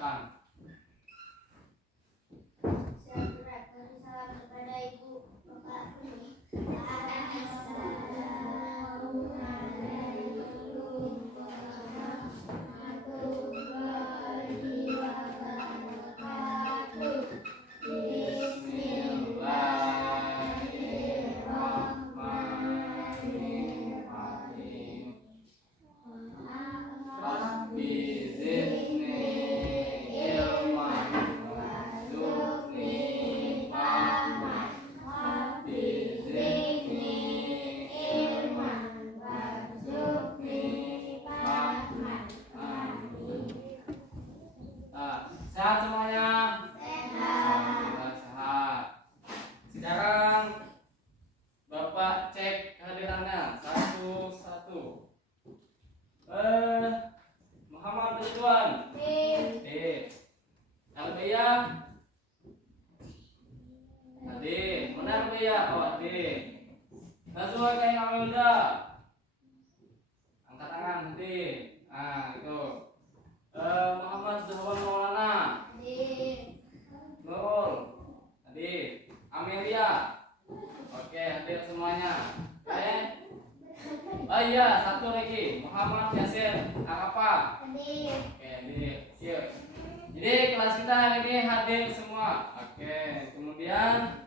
silakan. Salam kepada ibu bapak ini. Assalamualaikum warahmatullahi wabarakatuh. Bismillahirrahmanirrahim. Rabbi zidni ilman warzuqni fahman. Rabbi zidni ilman warzuqni fahman. Amin. Sehat semuanya? Alhamdulillah sehat. Sekarang Bapak cek kehadirannya satu-satu. Muhammad Ridwan. Albia. Ade. Mana Albia? Oh Ade. Nazwa Kain Amilda. Angkat tangan Ade. Ah itu. Muhammad Zahwan Maulana. Nurul. Ade. Amelia. Oke, hadir semuanya. Oke. Oh iya, satu lagi. Muhammad Yasir. Apa? Oke, hadir. Siap. Jadi kelas kita hari ini hadir semua. Oke, kemudian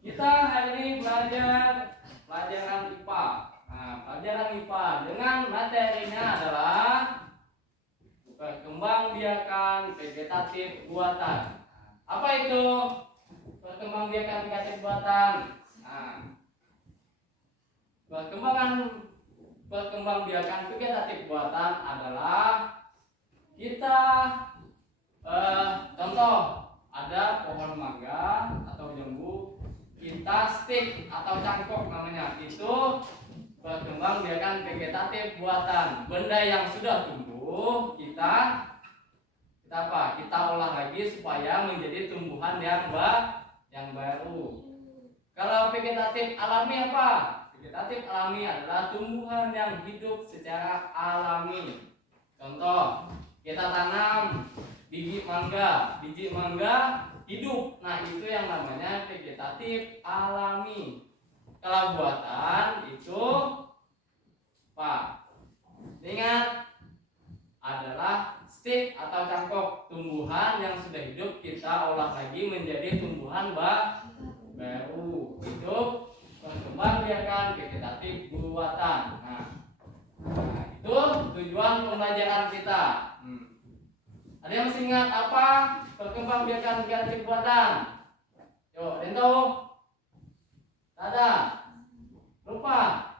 kita hari ini belajar pelajaran IPA. Nah, pelajaran IPA dengan materinya adalah perkembangbiakan vegetatif buatan. Apa itu perkembangbiakan vegetatif buatan? Nah, perkembangbiakan vegetatif buatan adalah kita contoh ada pohon mangga atau jambu, kita stick atau cangkok namanya, itu perkembangbiakan vegetatif buatan. Benda yang sudah tumbuh kita apa? Kita olah lagi supaya menjadi tumbuhan yang baru. Kalau vegetatif alami apa? Vegetatif alami adalah tumbuhan yang hidup secara alami. Contoh, kita tanam biji mangga hidup. Nah, itu yang namanya vegetatif alami. Kalau buatan itu apa? Ingat, adalah stick atau cangkok, tumbuhan yang sudah hidup kita olah lagi menjadi tumbuhan baru. Itu perkembangbiakan vegetatif buatan. Nah, itu tujuan pembelajaran kita. Ada yang masih ingat apa perkembangbiakan vegetatif buatan? Yuk, ada yang tahu? Ada? Lupa?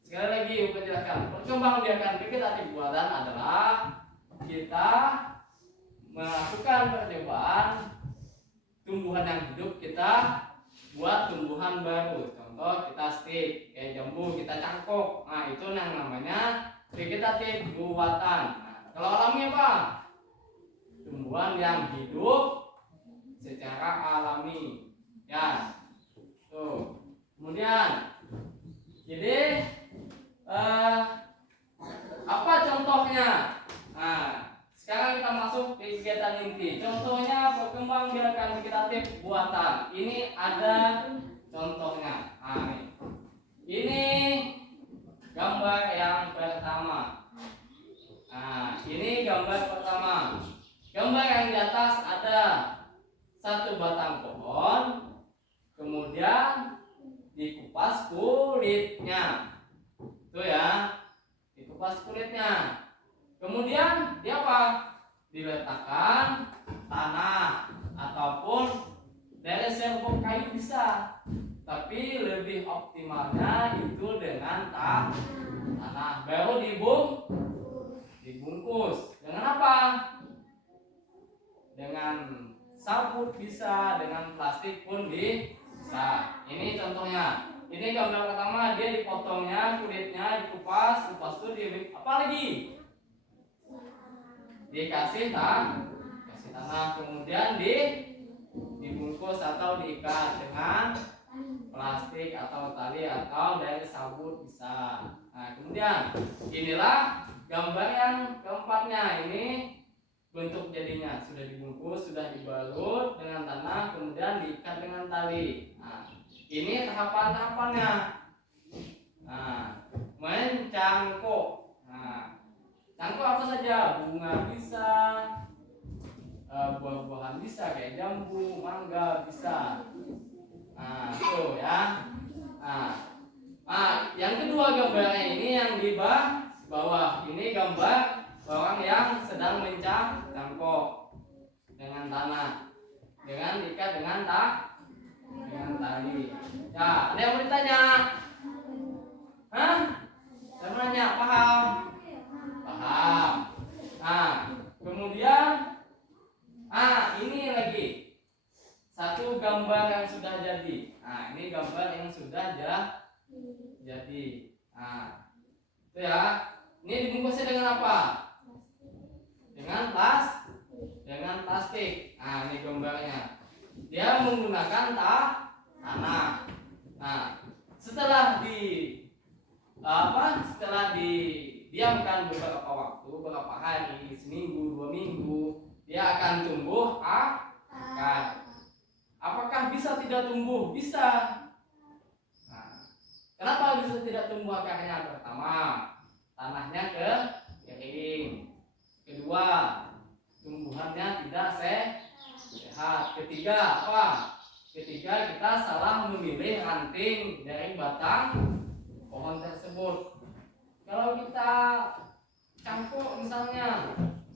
Sekali lagi Bapak jelaskan. Perkembangbiakan vegetatif buatan adalah kita melakukan percobaan tumbuhan yang hidup kita buat tumbuhan baru. Contoh, kita stick, kayak jambu kita cangkok. Nah, itu yang namanya vegetatif buatan. Nah, kalau alami apa? Tumbuhan yang hidup secara alami. Ya. Tuh. Kemudian jadi apa contohnya? Nah, sekarang kita masuk ke kegiatan inti. Contohnya perkembangbiakan vegetatif buatan. Ini ada contohnya. Nah, ini gambar yang pertama. Nah, ini gambar pertama. Gambar yang di atas ada satu batang pohon, kemudian dikupas kulitnya. Tuh ya, dikupas kulitnya. Kemudian dia apa? Diletakkan tanah ataupun dari serbuk kayu bisa. Tapi lebih optimalnya itu dengan tanah. Baru dibungkus. Dengan apa? Dengan sabut bisa, dengan plastik pun bisa. Ini contohnya. Ini gambar pertama, dia dipotongnya kulitnya, dikupas itu apa lagi? Dikasih tanah, kemudian dibungkus atau diikat dengan plastik atau tali atau dari sabut bisa. Nah, kemudian inilah gambar yang keempatnya ini bentuk jadinya sudah dibungkus, sudah dibalut dengan tanah, kemudian diikat dengan tali. Nah, ini tahapan-tahapannya. Nah, mencangkok. Nah, cangkok apa saja? Bunga bisa, buah-buahan bisa kayak jambu, mangga bisa. Nah, tuh ya. Yang kedua gambarnya ini yang di bawah ini gambar orang yang sedang mencangkok dengan tanah, dengan diikat dengan tali. Ya, ada yang mau ditanya? Hah? Saya mau nanya, paham? Paham. Nah, kemudian, ini lagi satu gambar yang sudah jadi. Nah, ini gambar yang sudah jadi. Nah, itu ya. Ini dibungkusnya dengan apa? Dengan plastik. Nah, ini gambarnya. Dia menggunakan tanah. Nah, setelah didiamkan beberapa waktu, beberapa hari, seminggu, 2 minggu, dia akan tumbuh akar. Apakah bisa tidak tumbuh? Bisa. Nah, kenapa bisa tidak tumbuh akarnya? Pertama, tanahnya kering. Kedua, tumbuhannya tidak sehat. Ketiga, apa? Ketiga, kita salah memilih ranting dari batang pohon tersebut. Kalau kita cangkok misalnya,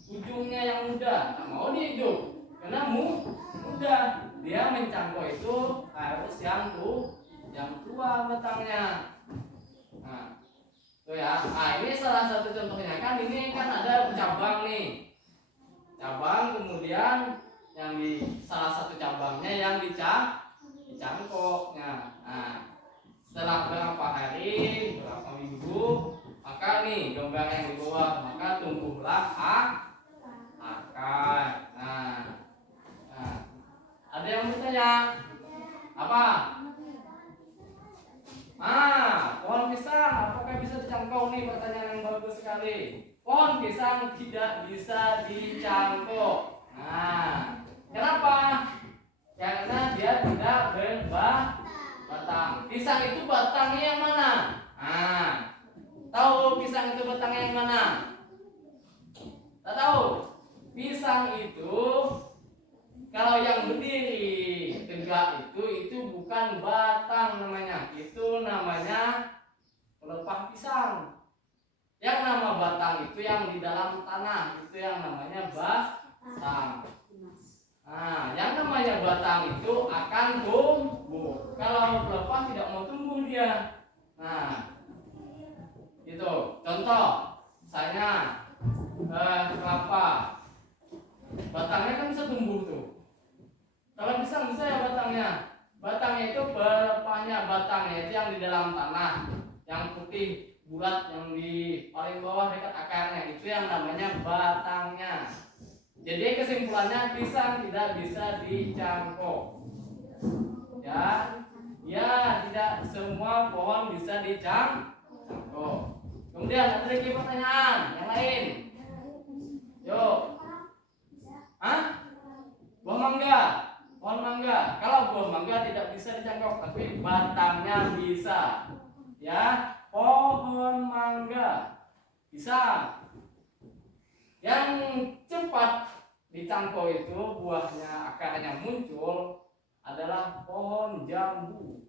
ujungnya yang muda, tak mau dia hidup karena muda. Dia mencangkok itu harus yang tua batangnya. Nah, tuh ya. Nah, ini salah satu contohnya kan. Ini kan ada cabang nih. Cabang, kemudian yang di salah satu cabangnya yang dicangkoknya. Nah, setelah berapa hari, berapa minggu, maka nih gambar yang di bawah, maka tumbuhlah akar. Nah, ada yang bertanya? Apa? Pohon pisang, apakah bisa dicangkok nih? Pertanyaan yang bagus sekali. Pohon pisang tidak bisa dicangkok. Nah, kenapa? Karena dia tidak berbatang. Pisang itu batangnya yang mana? Tahu pisang itu batangnya yang mana? Tak tahu. Pisang itu kalau yang berdiri tegak itu bukan batang namanya. Itu namanya pelepah pisang. Yang nama batang itu yang di dalam tanah, itu yang namanya batang. Nah, yang namanya batang itu akan tumbuh. Kalau pelepah tidak mau tumbuh dia. Nah, itu contoh. Misalnya kelapa, batangnya kan bisa tumbuh tuh. Kalau pisang bisa ya batangnya. Batangnya itu pelepahnya, batangnya itu yang di dalam tanah, yang putih bulat yang di paling bawah dekat akarnya, itu yang namanya batangnya. Jadi kesimpulannya pisang tidak bisa dicangkok. Ya, tidak semua pohon bisa dicangkok. Kemudian ada lagi pertanyaan yang lain. Yuk. Buah mangga. Pohon mangga. Kalau buah mangga tidak bisa dicangkok, tapi batangnya bisa. Ya. Pohon mangga bisa. Yang cepat dicangkok itu buahnya, akarnya muncul adalah pohon jambu.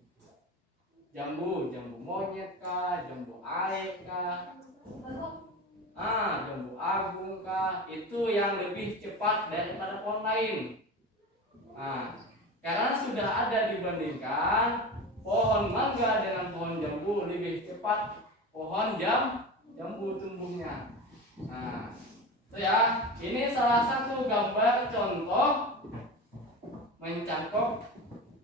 Jambu monyet kah, jambu air kah, jambu agung kah, itu yang lebih cepat daripada pohon lain. Karena sudah ada dibandingkan pohon mangga dengan pohon jambu, lebih cepat pohon jambu tumbuhnya. Itu ya, ini salah satu gambar contoh mencangkok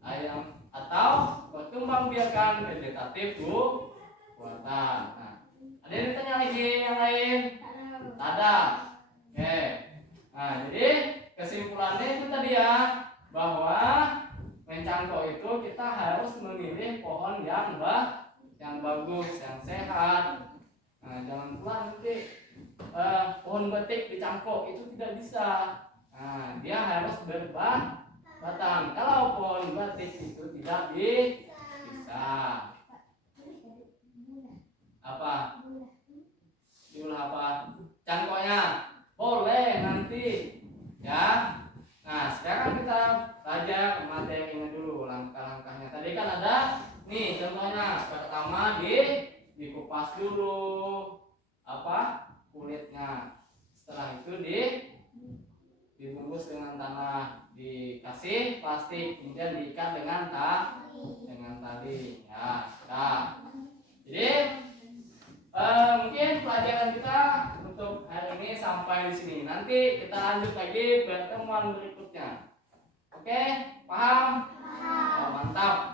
ayam atau berkembang biakan vegetatif buatan. Ada yang ditanya lagi yang lain? Ada. Oke. Jadi kesimpulannya itu tadi ya, bahwa mencangkok itu kita harus memilih pohon yang bagus, yang sehat. Nah, jangan pula nanti pohon batik dicangkok, itu tidak bisa. Nah, dia harus berbatang. Kalau pohon batik itu tidak bisa. Apa? Diulah apa? Cangkoknya boleh nanti, ya. Nah, sekarang kita belajar materinya dulu, langkah-langkahnya. Tadi kan ada nih contohnya. Pertama dikupas dulu apa? Kulitnya. Setelah itu dibungkus dengan tanah, dikasih plastik, kemudian diikat dengan tali. Ya, nah. Jadi mungkin pelajaran kita untuk hari ini sampai di sini. Nanti kita lanjut lagi pertemuan berikutnya. Oke, paham? Oh, mantap.